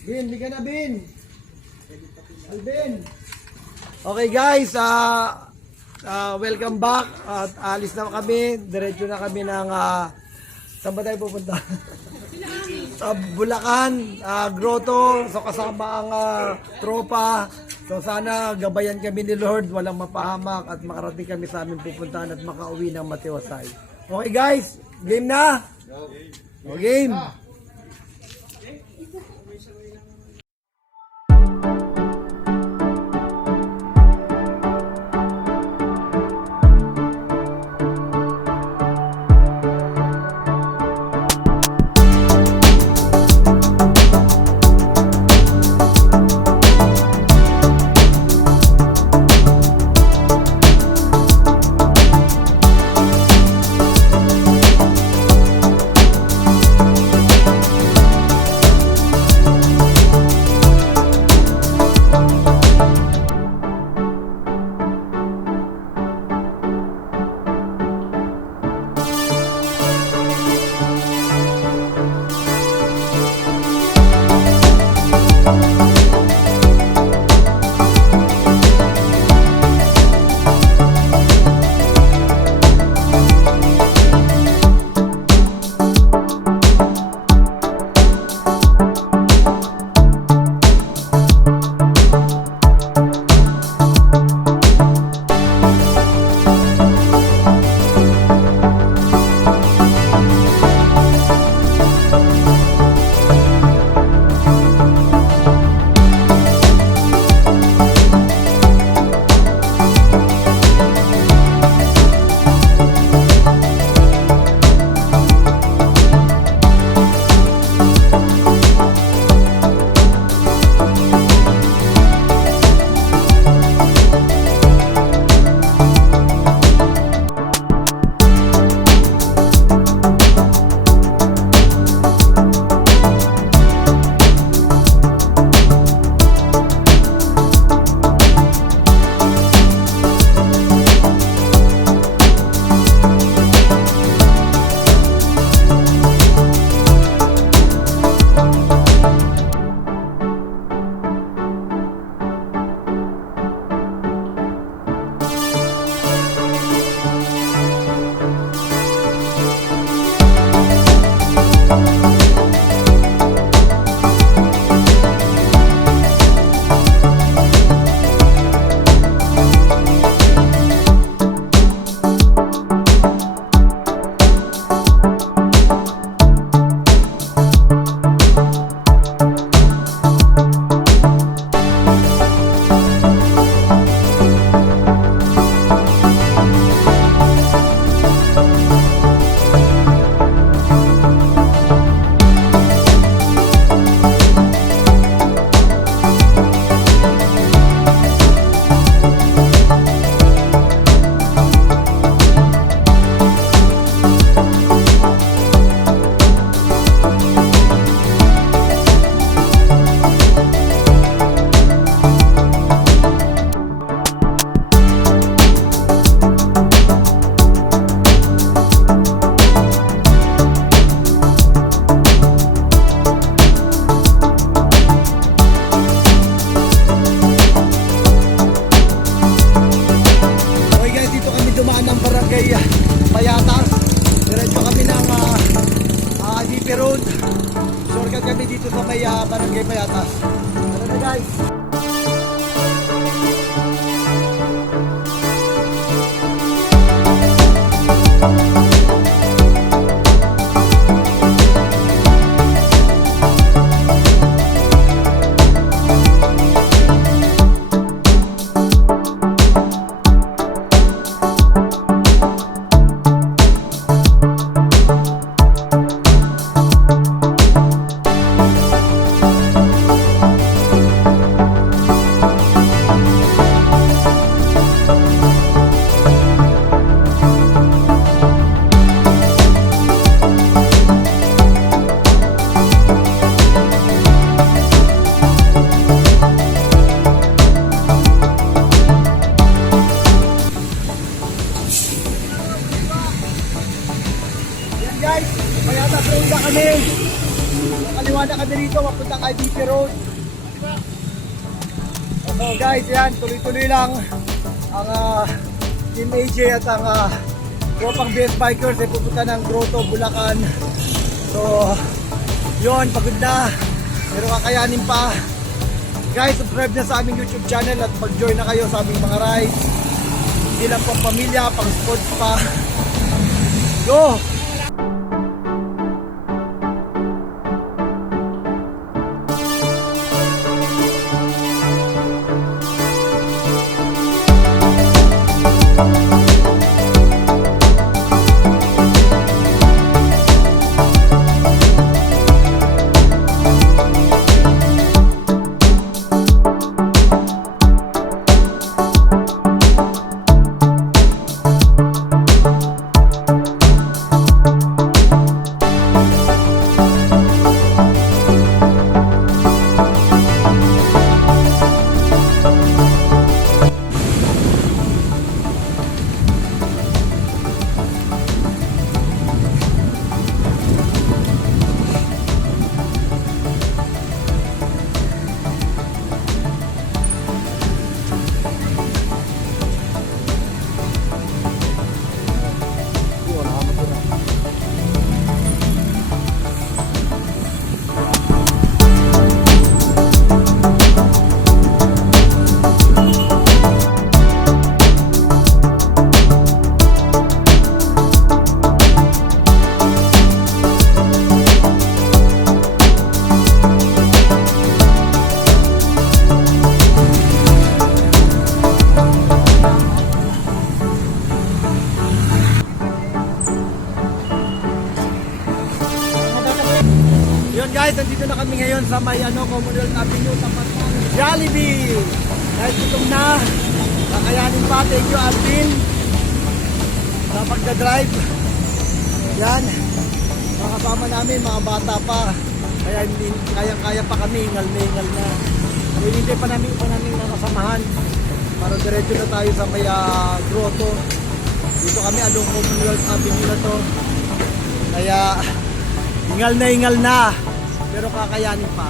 Bin, liga na Bin. Alvin. Okay guys, welcome back. At alis na kami. Diretso na kami ng saan ba tayo pupunta? Sa Bulacan, Grotto. So kasama ang tropa. So sana gabayan kami ni Lord, walang mapahamak at makarating kami sa aming pupuntahan at makauwi ng matiwasay. Okay guys, game na? O game. Road. Shortcut kami dito sa may Barangay Payatas. Tara na guys. Gumawa na kami rito, mapuntang IBC Road. So guys, yan, tuloy-tuloy lang ang Team AJ at ang tropang best bikers ay pupunta ng Grotto, Bulacan. So, yun, pagod na. Pero kakayanin pa. Guys, subscribe na sa aming YouTube channel at mag-join na kayo sa aming mga rides. Hindi lang pang pamilya, pang sports pa. Go! Yun guys, nandito na kami ngayon sa may Commonwealth Avenue, tapat ng Jollibee. Guys, gutom na. Kakayanin pa. Thank you, Alvin, sa pagdadrive. Yan. Mga kasama namin, mga bata pa. Kaya hindi, kaya pa kami, ingal na. Hindi pa namin nakasamahan. Para diretso na tayo sa may grotto. Dito kami, along Commonwealth Avenue na to. Kaya ingal na, pero kakayanin pa.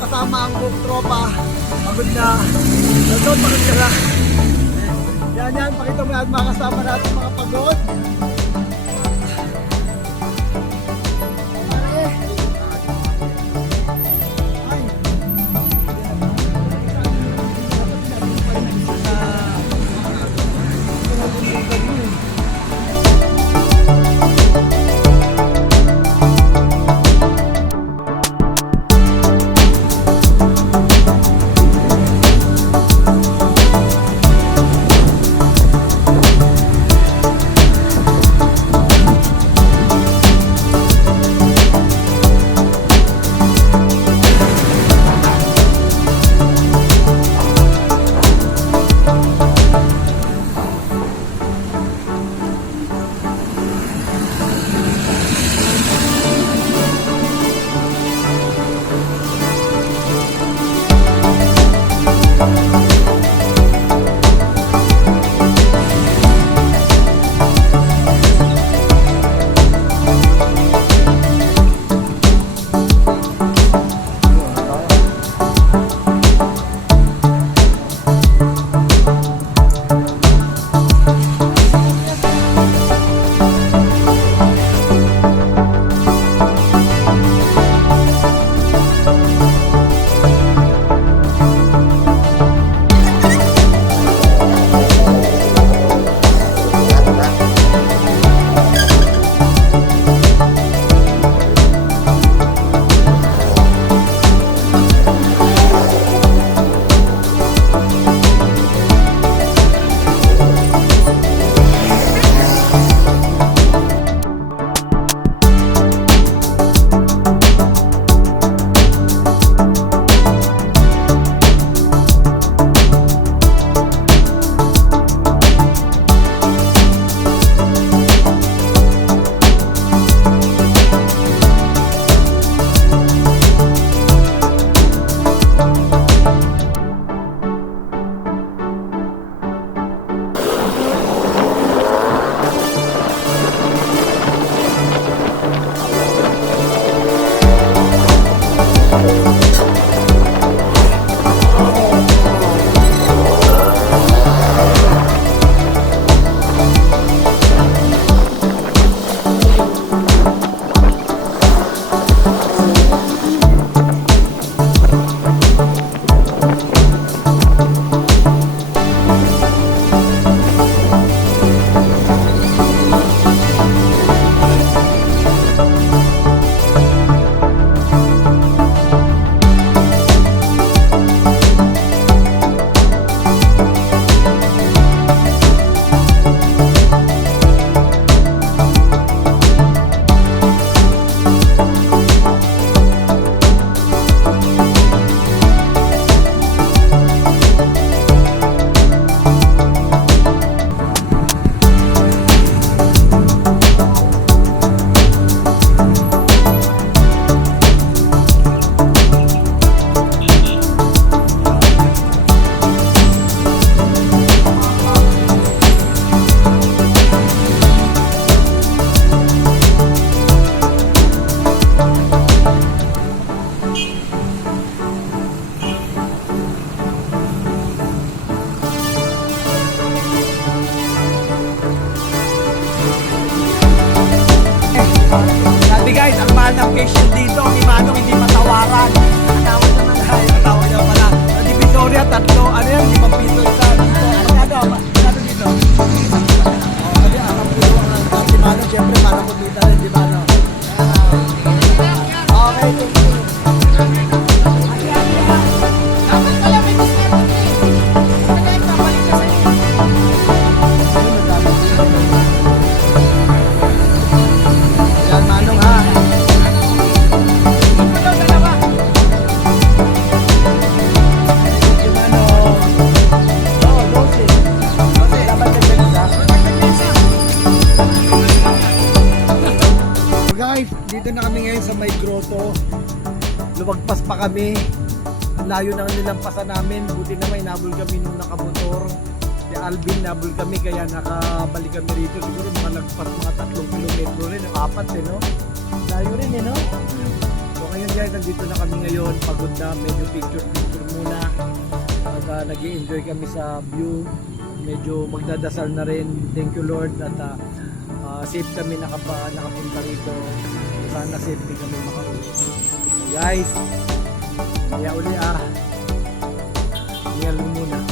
kasama ang buong tropa. Pagod na. Nandun, pagod ka na. Yan, pakita mo yan mga kasama natin mga pagod. Sabi guys, ang mahal ng facial dito, ni Manong hindi matawaran. Tawag naman tayo, tawag naman pala. Sa Divisoria, 3, ano yan, 5 piso isa dito. Ano dito? Kasi ang pulo ang si Manong, syempre para kumita rin, di ba, no? Okay, thank you. Dapat pala may discount eh. Kaya babalik ka sa inyo. Yan, Manong, ha? Ito daw dalawa. Thank you, Manong. Oo, 12. Dapat nagpagisa. Guys, dito na kami ngayon sa may grotto. Lumagpas pa kami. Ang layo ng nilampasan namin. Buti na may nabul kami nung nakamotor. Si Alvin nabul kami kaya nakabalik kami rito. Siguro mga lagpas mga 3 kilometro rin. 4 eh, no? Layo rin eh, no? So ngayon guys, nandito na kami ngayon. Pagod na, medyo picture muna. At nag-i-enjoy kami sa view. Medyo magdadasal na rin. Thank you Lord. At safe kami nakapunta rito. Sana safe din kami makauwi. So guys, kaya uli hingal mo muna.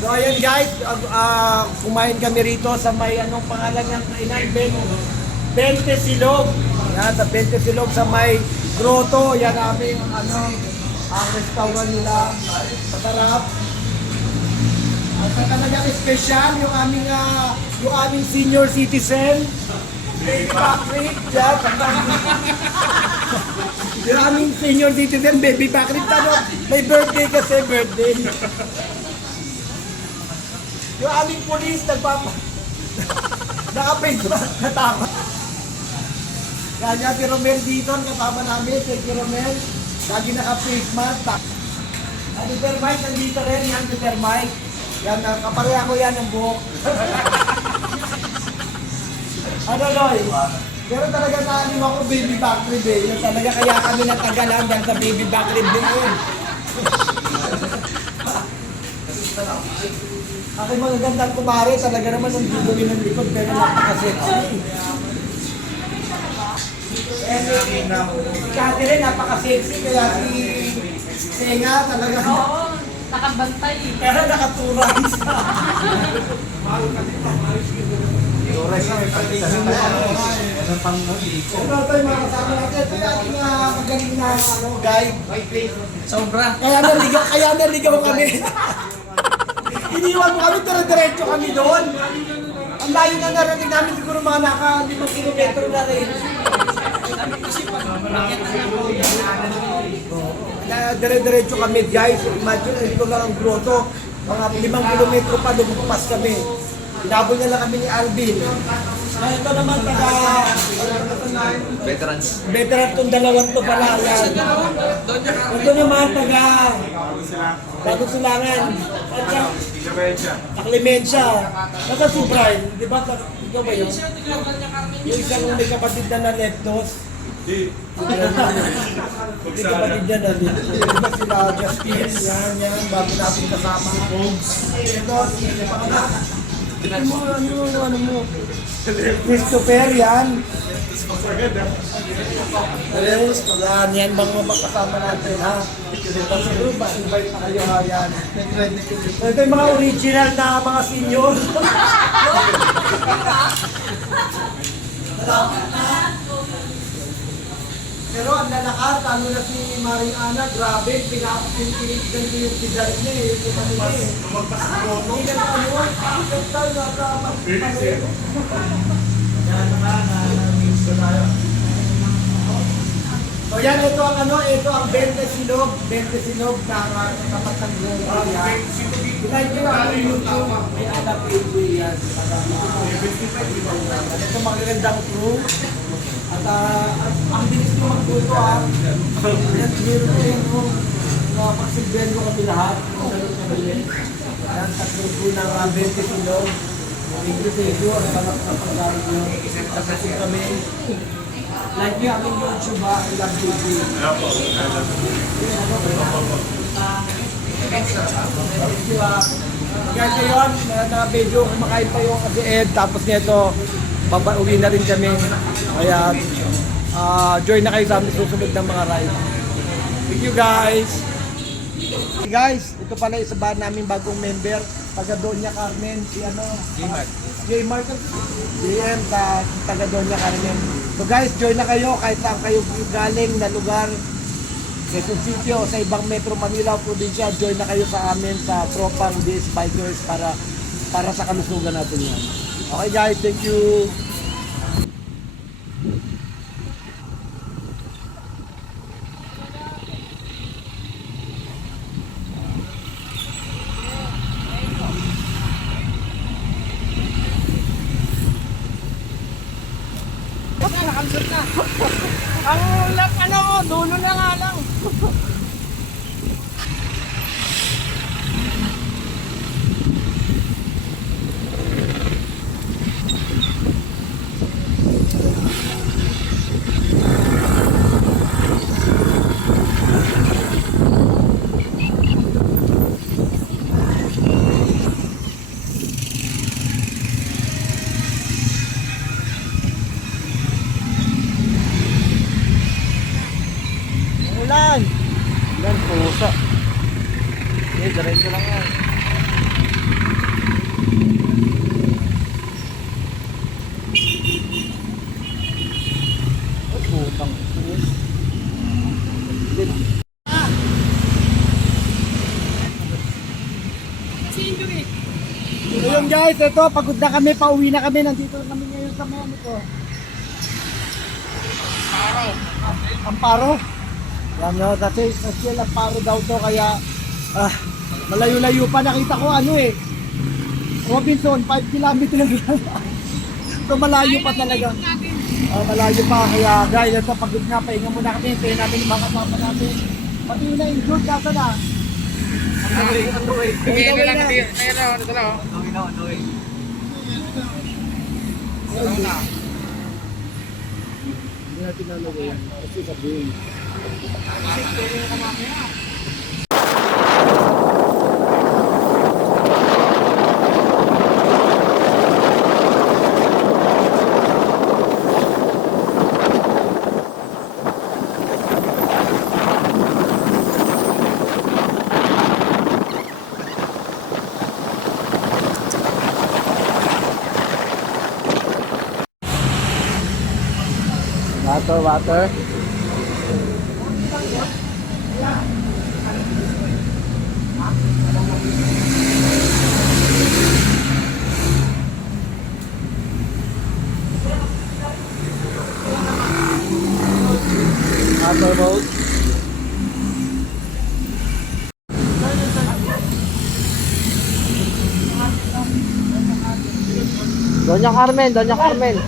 So ayan guys, kumain kami rito sa may anong pangalan ng kainan, Bente Silog. Yan, sa Bente Silog sa may grotto. Yan aming ang restaurant nila. Masarap. At talagang special yung aming senior citizen. Baby Patrick. Yan. Yung aming senior citizen, Baby Patrick. May birthday kasi, birthday. Yung aming police, naka-face mask, natakot. Kanya si Romel dito, kasama namin, si Romel. Lagi naka-face mask. Si Sir Mike, nandito rin. Yan si Sir Mike. Yan, kapareha ko yan ang buhok. Ano, Loy? Pero talaga naalim ako baby back rib eh. Yung talaga kaya kami natagalan dahil sa baby back rib din yun. Aking mga gandang kumare, talaga naman ang gugawin ng likod pero napaka-sexy. Si Catherine napaka-sexy kaya si Senga talaga. Oo, nakabantay. Pero nakaturay sa. Turay sa may pagkitasin na ano pang Ito tayo mga kasama natin. Ito yung ating magaling na guide. sobra. Kaya naligaw kami. Iniwan mo kami, diretso kami doon. Ang layo na narating namin siguro mga naka 5 kilometro na rin. Kaya dire-diretso kami guys. Imagine, ito lang ang grotto. Mga 5 kilometro pa lumagpas kami. Inabol na lang kami ni Alvin. Ito naman veteran tong dalawang to pala. Ito naman Bagong Silangan. Clemencia. Nasa si Brian, di ba? Ikaw ba yun? Yung isang may kapatid na na leptos. May kapatid na na leptos. Di ba sila Justin? Yan. Bago natin kasama. Ito, ano mo? Christopher, yan. Yan bang makasama natin, ha? Siguro ba, invite na kayo, ha? Yan. Ito yung mga original na mga senior. Pero ang lalakad, ano na si Maring Ana, grabe, pinapinigdan ko yung pidal niya eh. Yung kanila eh. Hindi na ano, ang tayo nasa So yan, ito ang Bente Silog ng tapat ng Globo. Like nyo ang YouTube, may anak page yan. Ito magagandang crew. At ang bilis nyo magputo ha. Yan, meron ko yung napagsilbihan ko kami lahat. Yan, tatlong crew ng Bente Silog. Thank you. Ang sarap na pagkain nyo. Kasi kami. Like nyo aming YouTube ha. I love TV. Thank you ha. Guys, ngayon, na-video kumakain pa yung Ate Ed. Tapos nito, babauwi na rin kami. Kaya, join na kayo sa aming susunod ng mga ride. Thank you guys. Hey guys, ito pala isa ba namin bagong member, taga Doña Carmen, si ano? J Mark. JM, taga Doña Carmen. So guys, join na kayo kahit saan kayo galing na lugar. Quezon City o sa ibang Metro Manila o probinsya, join na kayo sa amin sa Tropang DS Bikers para sa kalusugan natin yan. Okay guys, thank you. Nakalisot na. Ang lap, ano, dulo na nga lang. Ulan! Ulan, pusa. Okay, diretso lang yan. Ay, putang. So yun guys, ito, pagod na kami, pauwi na kami. Nandito na kami ngayon sa mga ito. Amparo. Yan no, kasi Amparo daw to kaya malayo-layo pa nakita ko ano eh. Robinson, 5 kilometers lang. So malayo pa talaga. Malayo pa kaya guys, ito pagod nga, pahinga muna kami. Hintayin natin yung mga kasama natin. Pati yung na-injured, nasa na? On the way. Ayun na, ito na. Hindi natin nalagay yan. Kasi sabihin. Water. Water boat. Doña Carmen.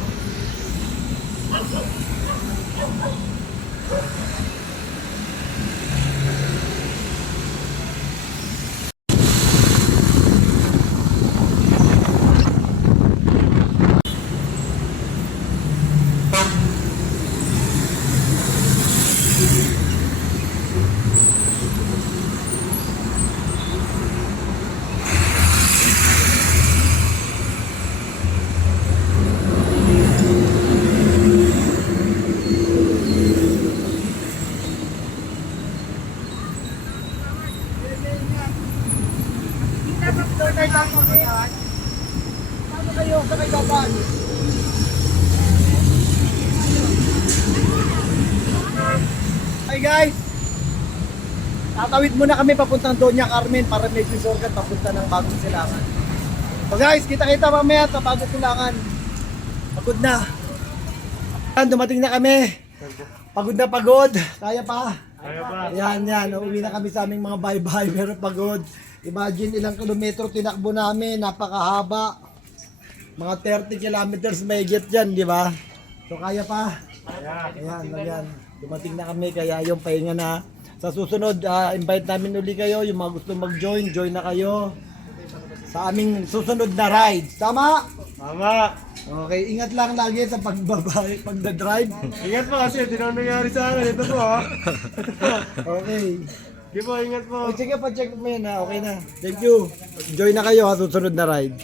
Paano kayo sa may dapat? Hi guys! Tatawid muna kami papuntang Doña Carmen para may shortcut papunta ng Bagong Silangan. So guys, kita-kita mamaya sa Bagong Silangan. Pagod na. Dumating na kami. Pagod na pagod. Kaya pa. Yan. Uuwi na kami sa aming mga bye-bye pero pagod. Imagine ilang kilometro tinakbo namin. Napakahaba. Mga 30 kilometers may get dyan, di ba? So kaya pa. Ayan. Dumating na kami kaya yung pahinga na. Sa susunod, invite namin uli kayo. Yung mga gusto mag-join, join na kayo. sa aming susunod na ride. Tama? Tama. Okay, ingat lang lagi sa pagdadrive. Ingat po kasi, hindi naman nangyari sa akin. Ito po ha. Okay. Sige po, ingat po. Sige pa, check mo yun ha. Okay na. Thank you. Enjoy na kayo ha, susunod na ride.